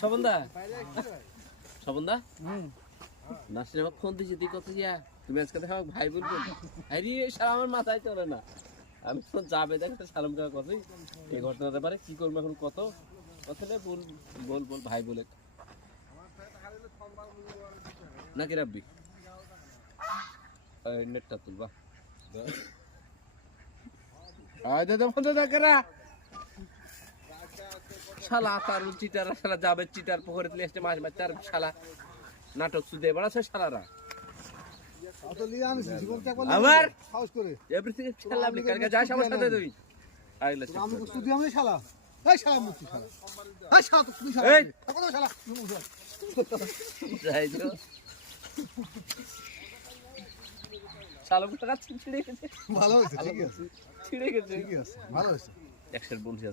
শবনদা শবনদা নাসির আমাকে ফোন দিয়েছি তুই কত গিয়া তুমি আজকে দেখা ভাই বলবো আরে সারা আমার মাথায় চলে না আমি তো যাবে দেখতে সালাম দেওয়া কথা এই ঘটনাতে পারে কি করবো এখন কত কথাটা বল বল বল ভাই বলে নাকি রাব্বি নেটটা তুলবা আয় দাদা বন্ধ না করা শালা তার চিটার শালা যাবে চিটার পুকুরে তুলে আসছে মাছ মাছ তার শালা নাটক সুদে বেড়াচ্ছে শালারা আবার এভরিথিং শালা আপনি কালকে যাস আমার সাথে তুই আইলা আমি সুদি আমি শালা এই শালা মুতি শালা এই শালা তুই শালা এই কত শালা যাই তো শালা মুখটা ছিঁড়ে গেছে ভালো হয়েছে ঠিক আছে ছিঁড়ে গেছে ঠিক আছে ভালো হয়েছে 100 বন্ধু আছে